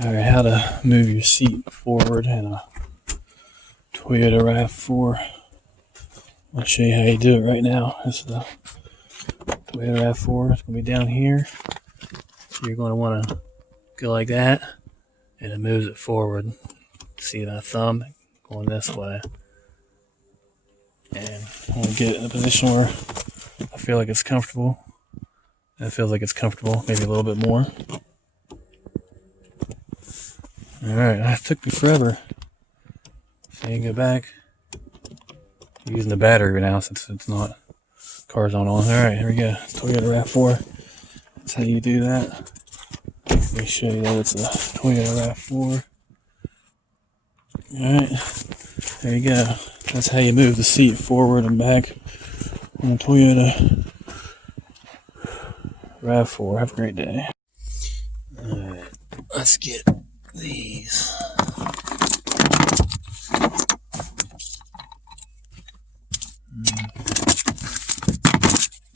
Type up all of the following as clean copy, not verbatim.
Alright, how to move your seat forward in a Toyota RAV4. I'll show you how you do it right now. This is the Toyota RAV4. It's going to be down here. So you're going to want to go like that, and it moves it forward. See that thumb going this way. And I want to get it in a position where I feel like it's comfortable. And it feels like it's comfortable, maybe a little bit more. Alright, that took me forever. So you can go back. I'm using the battery right now since it's not, car's not on. Alright, here we go. Toyota RAV4. That's how you do that. Let me show you that it's a Toyota RAV4. Alright, there you go. That's how you move the seat forward and back on a Toyota RAV4. Have a great day. Alright, let's get these.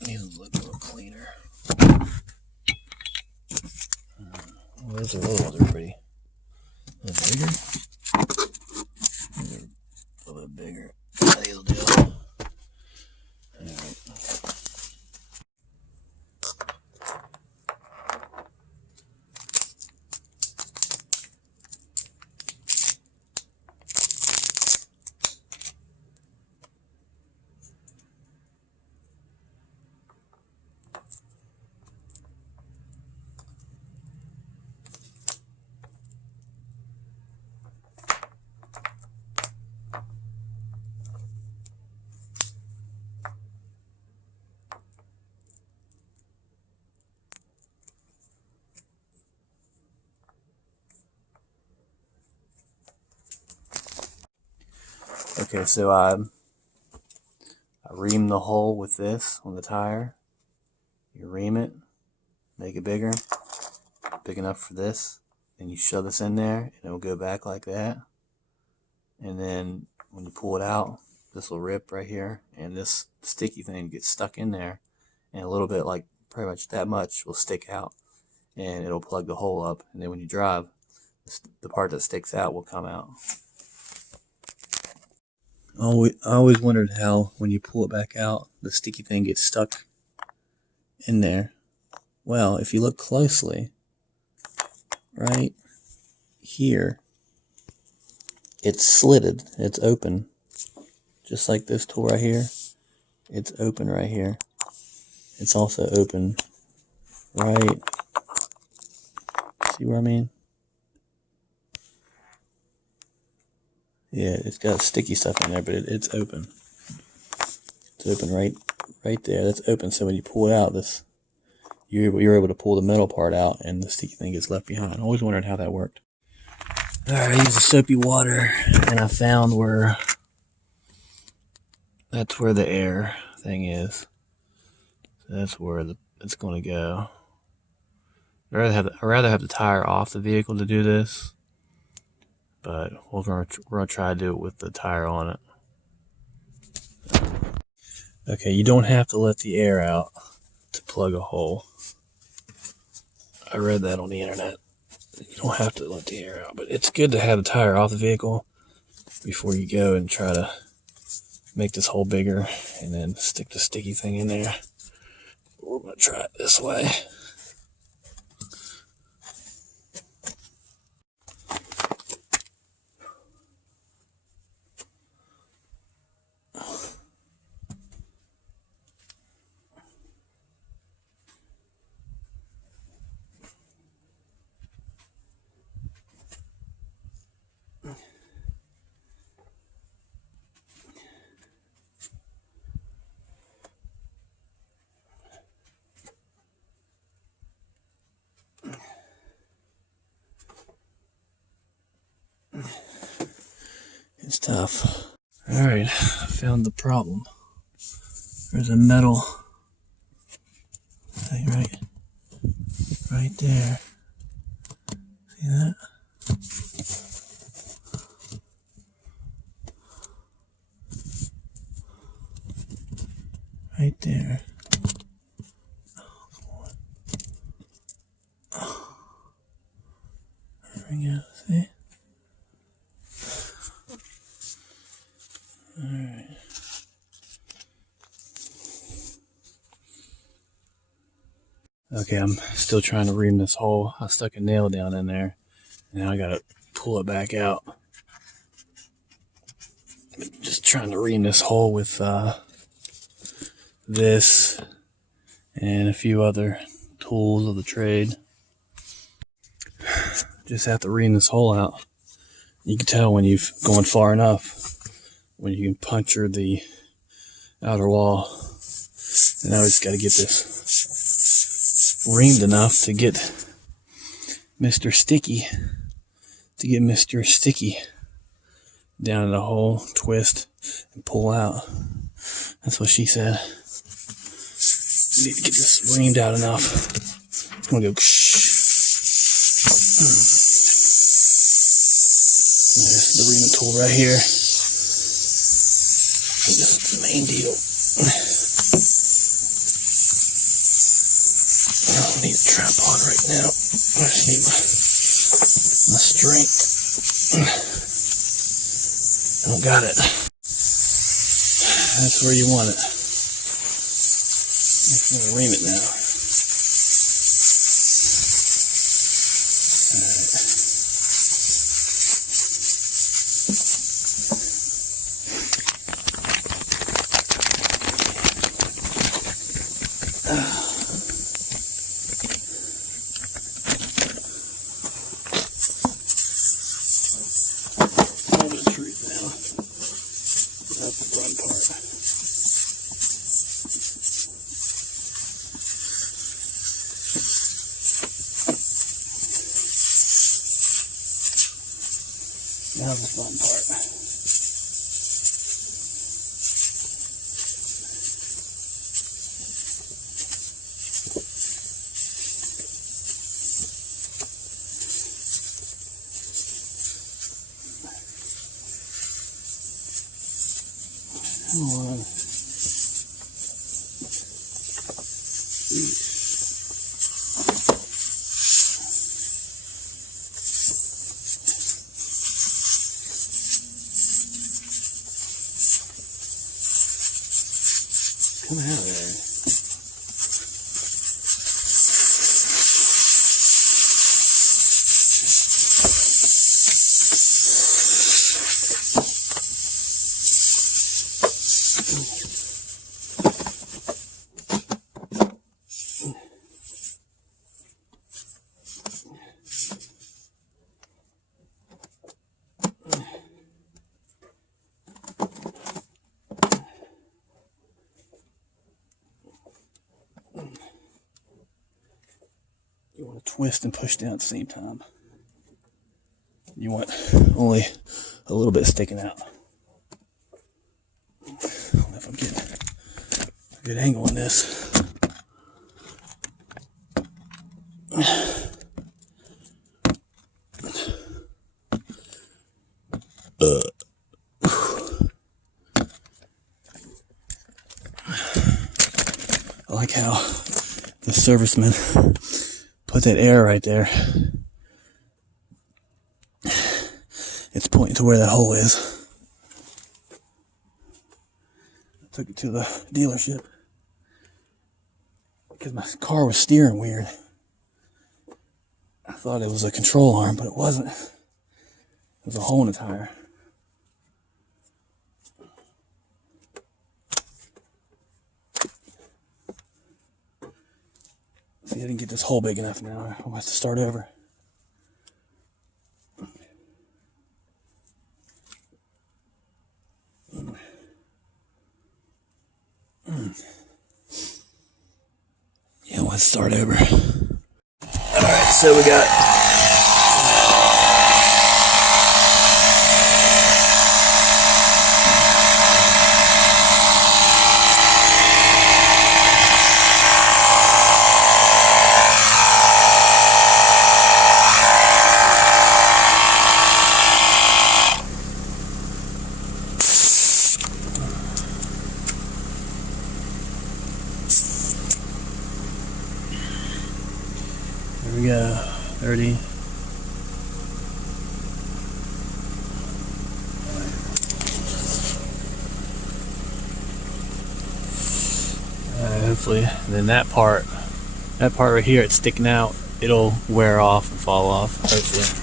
These look a little cleaner. Well, those are little, they're pretty. A little bigger. These are a little bit bigger. These will do. Alright. Okay, so I ream the hole with this on the tire. You ream it, make it bigger, big enough for this. Then you shove this in there, and it'll go back like that. And then when you pull it out, this will rip right here, and this sticky thing gets stuck in there, and a little bit, like pretty much that much, will stick out, and it'll plug the hole up. And then when you drive, the part that sticks out will come out. I always wondered how, when you pull it back out, the sticky thing gets stuck in there. Well, if you look closely, right here, it's slitted, it's open. Just like this tool right here, it's open right here. It's also open right, see what I mean? Yeah, it's got sticky stuff in there, but it's open. It's open right there. That's open. So when you pull it out, you're able to pull the metal part out, and the sticky thing gets left behind. I always wondered how that worked. Alright, I used the soapy water, and I found where that's where the air thing is. So that's where it's going to go. I'd rather have the tire off the vehicle to do this. But we're gonna try to do it with the tire on it. Okay, you don't have to let the air out to plug a hole. I read that on the internet. You don't have to let the air out, but it's good to have the tire off the vehicle before you go and try to make this hole bigger and then stick the sticky thing in there. We're gonna try it this way. It's tough. Alright, I found the problem. There's a metal thing right there. See that? Right there. There we go. See? Alright. Okay, I'm still trying to ream this hole. I stuck a nail down in there. Now I gotta pull it back out. Just trying to ream this hole with this and a few other tools of the trade. Just have to ream this hole out. You can tell when you've gone far enough, when you can puncture the outer wall. And now we just got to get this reamed enough to get Mr. Sticky, down in the hole, twist, and pull out. That's what she said. We need to get this reamed out enough. It's gonna go. There's the reaming tool right here. This is the main deal. I don't need a tripod right now. I just need my strength. I don't got it. That's where you want it. I'm gonna ream it now. Now the fun part. Come on. Come out of there. You want to twist and push down at the same time. You want only a little bit sticking out. I don't know if I'm getting a good angle on this. I like how the serviceman put that air right there. It's pointing to where that hole is. I took it to the dealership because my car was steering weird. I thought it was a control arm, but it wasn't. It was a hole in the tire. See, I didn't get this hole big enough now. I'll have to start over. Yeah, let's start over. Alright, so we got there we go, 30. hopefully. And then that part right here, it's sticking out, it'll wear off and fall off, hopefully.